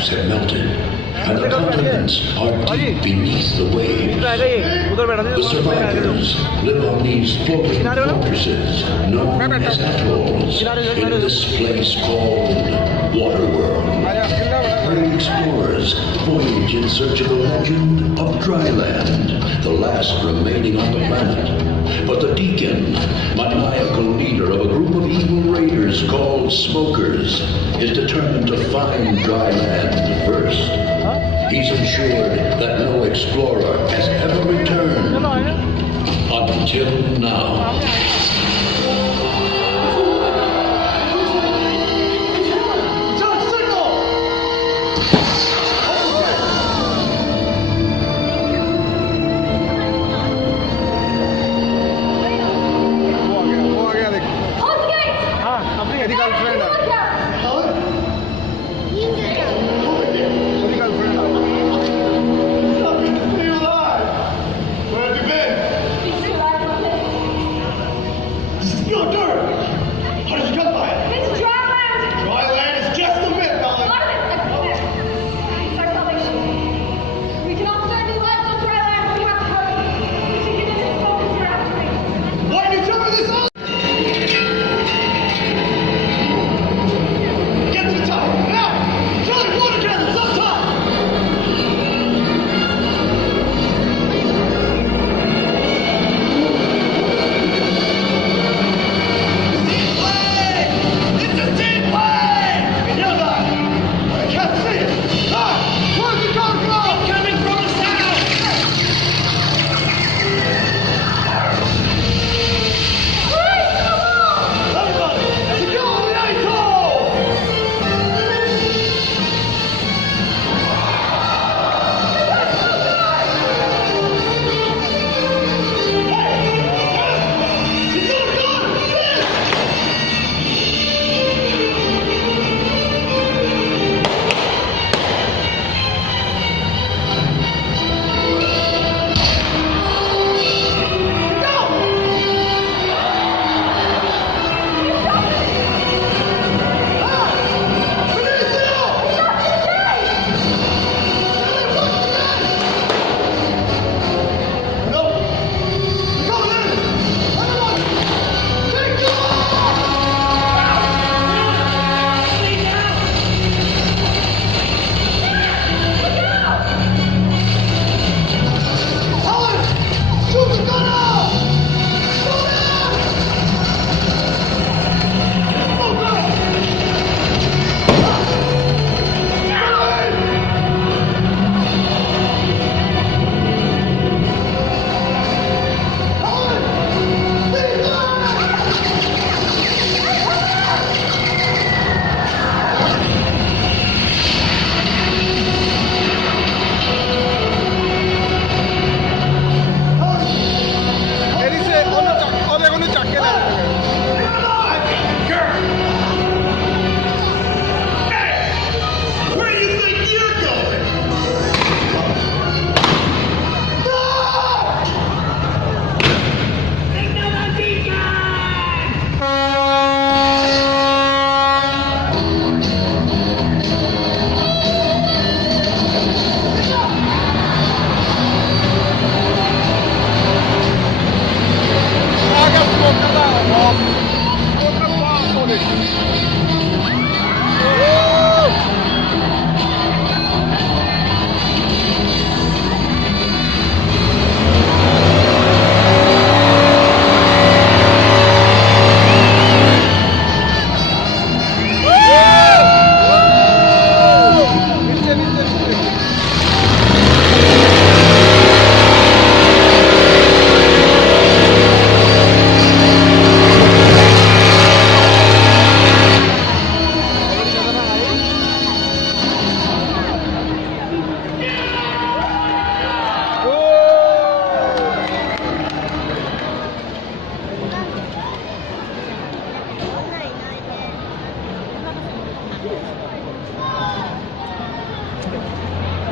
caps have melted, and the continents are deep beneath the waves. The survivors live on these floating fortresses known as atolls in this place called Waterworld. Brave explorers voyage in search of the legend of Dryland, the last remaining on the planet. But the Deacon, maniacal leader of a group of evil raiders called Smokers, is determined to find Dryland first. He's ensured that no explorer has ever returned until now.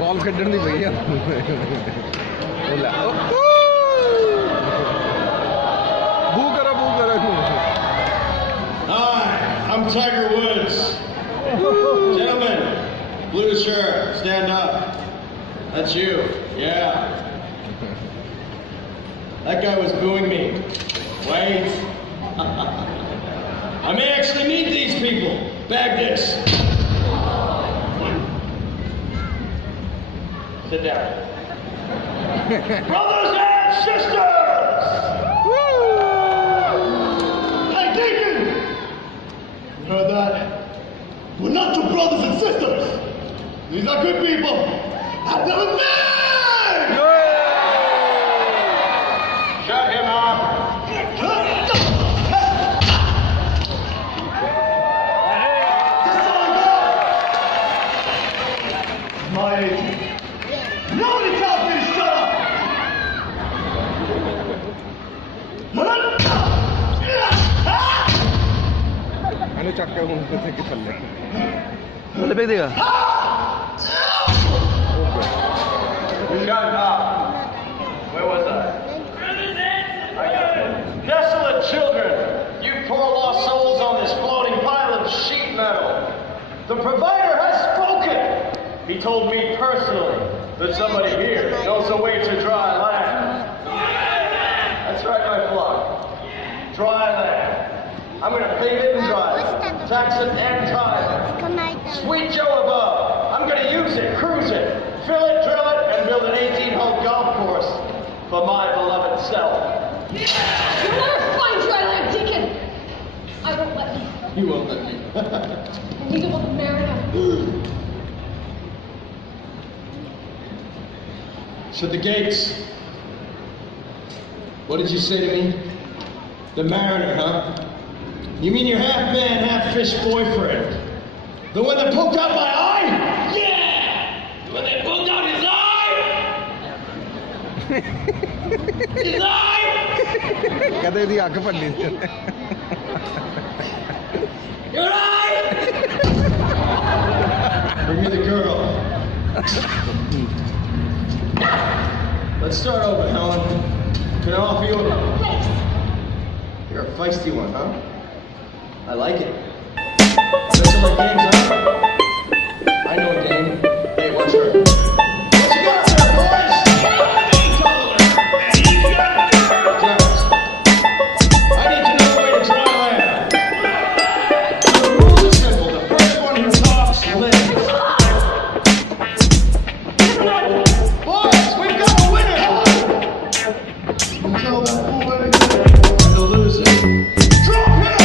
Ball कड्ढण दी पई आ ਉਹ ਲੈ ਬੂ ਕਰਾ Hi, I'm Tiger Woods. Gentlemen, Blue shirt, stand up. That's you. Yeah. That guy was booing me. Wait. I may actually meet these people. Bag this. Sit down. Brothers and sisters! Hey, Deacon! You heard that? We're not your brothers and sisters. These are good people. Have them with me! Shut him up. My agent. Nobody tells me to shut up! ano ਚੱਕ ਕੇ ਹੁਣ ਕਿੱਥੇ ਕਿ ਥੱਲੇ थल्ले फेंक देगा Shut up! Where was I? Desolate children! You poor lost souls on this floating pile of sheet metal! The provider has spoken! He told me personally that somebody here knows the way to dry land. That's right, my flock. Dry land. I'm gonna pave it and dry it. Tax it and tie it. Sweet Joe above. I'm gonna use it, cruise it, fill it, drill it, and build an 18-hole golf course for my beloved self. You'll never find dry land, Deacon! I won't let you. You won't let me. And neither will the Mariner. Shut the gates. What did you say to me? The Mariner, huh? You mean your half-man, half-fish boyfriend? The one that poked out my eye? Yeah! The one that poked out his eye? His eye? ਕਦੇ ਦੀ ਅੱਖ ਭੰਨੀ Your eye? Bring me the girl. Let's start over, Helen. Can I offer you a... You're a feisty one, huh? I like it. Those are my games, huh? I know a game. Hey, watch her. What you got there, boys? James, I need to know the way to dry land. The rules are simple. The first one who talks lives. Boys, we've got a winner! You tell that fool anything, and the loser. Drop him!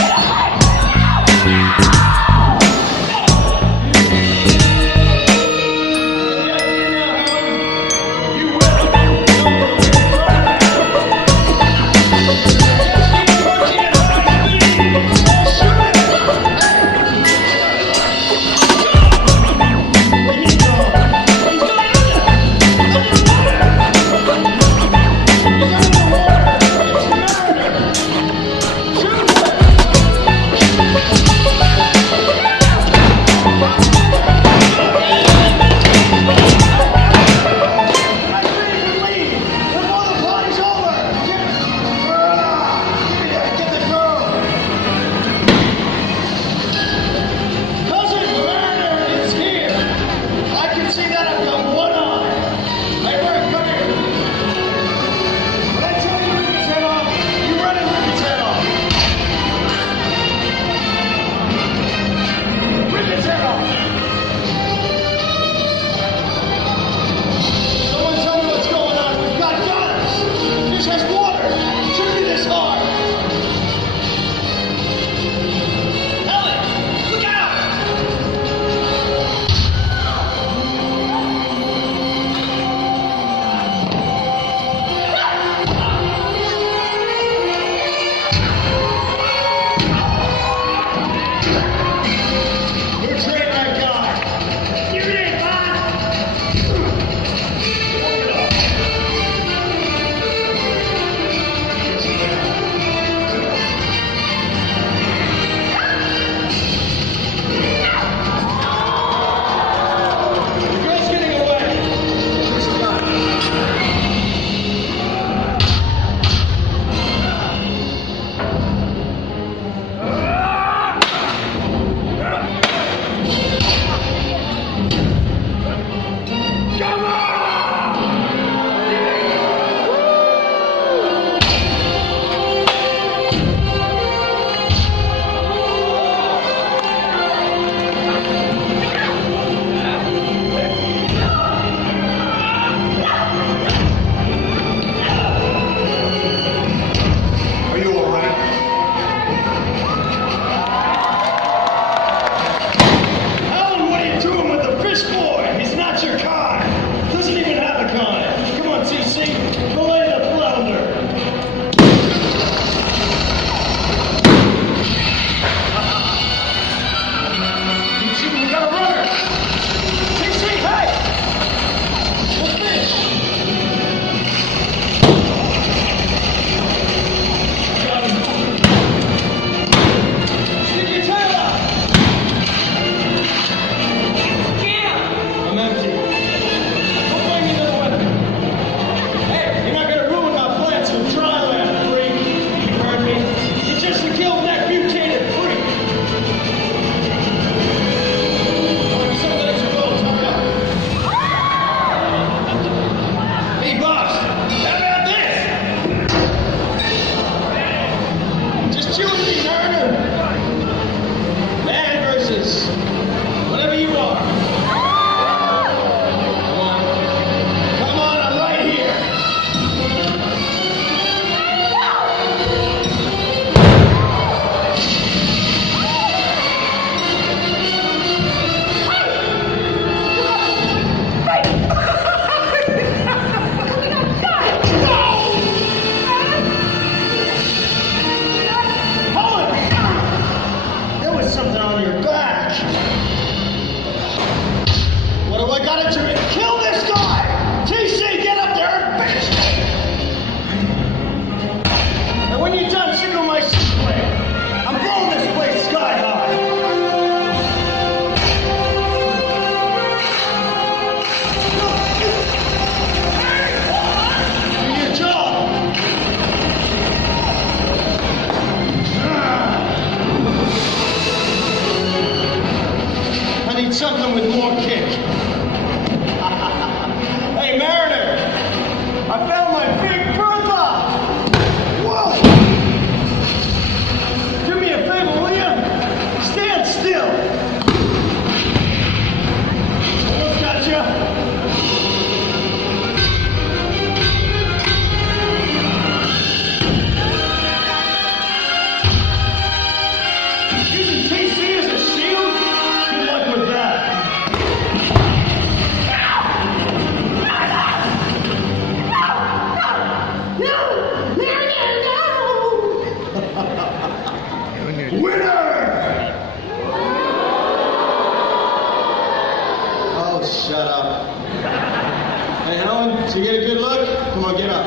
Helen? So you get a good look? Come on, get up.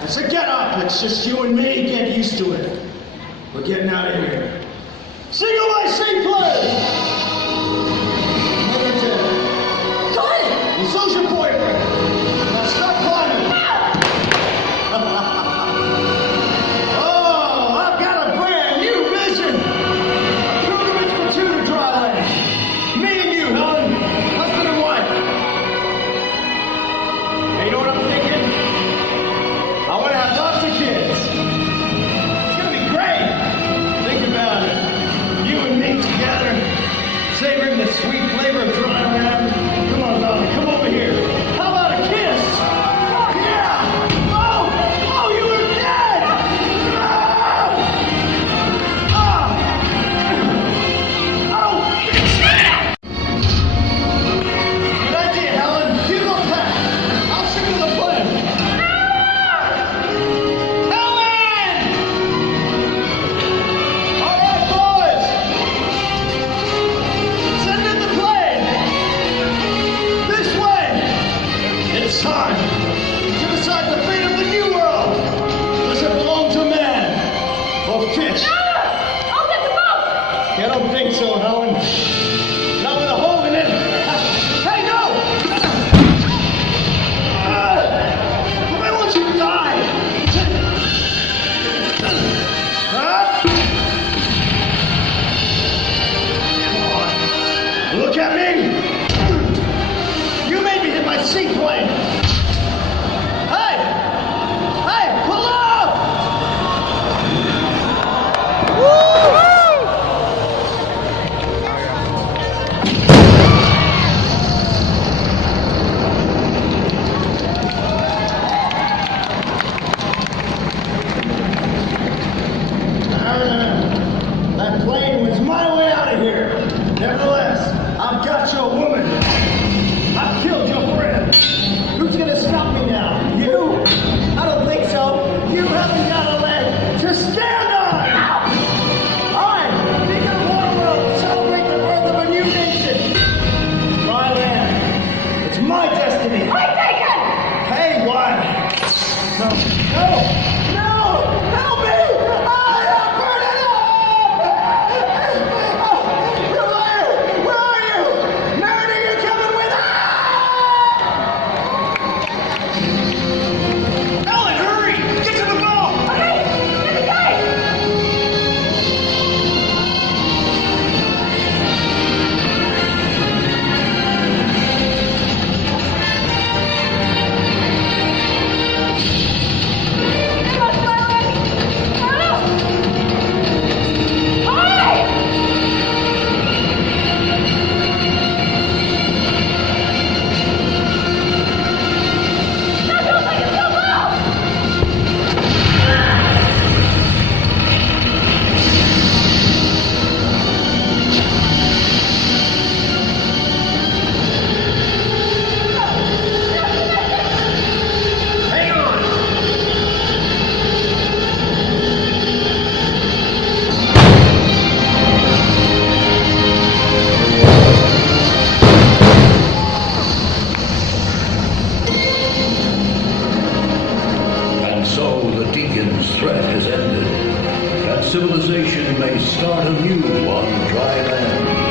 I said get up. It's just you and me. Get used to it. We're getting out of here. Single my seaplane! Number 10. Tony! And so's your boyfriend. Now stop climbing. Oh, I've got a brand new vision. A pilgrimage for two to dry land. Me and you, Helen. Husband and wife. And you know what I'm thinking? I want to have lots of kids. It's going to be great. Think about it. You and me together, savoring the sweet flavor of dry land. Come on, darling, come over here. How about a kiss? Oh, yeah! Oh, you were dead! Good idea, Helen. You go back. I'll signal the plane. Helen! All right, boys. Send in the plane. This way. It's time to decide the fate of the new world. Does it belong to man or fish? I'll get the boat! I don't think so, Helen. Not with a hole in it. Hey, no! I want you to die. Huh? Come on. Look at me. You made me hit my seaplane. Hey! Hey, pull up! That plane was my way out of here. Nevertheless, I've got your woman. I've killed your friend. Who's gonna stop me now? You? I don't think so. You haven't got a leg to stand on. All right, think of Waterworld. Celebrate the birth of a new nation. Dry land. It's my destiny. I take it! Hey, what? No, no, no! Help me! I am burning up! You liar! Where are you? Meredith, you're coming with us! Ellen, hurry! Get to the boat! Okay, get the guy! Come on, Twilight! Hi! That feels like it's so low! Hang on! And so the Deacon's threat has ended. That civilization may start anew on dry land.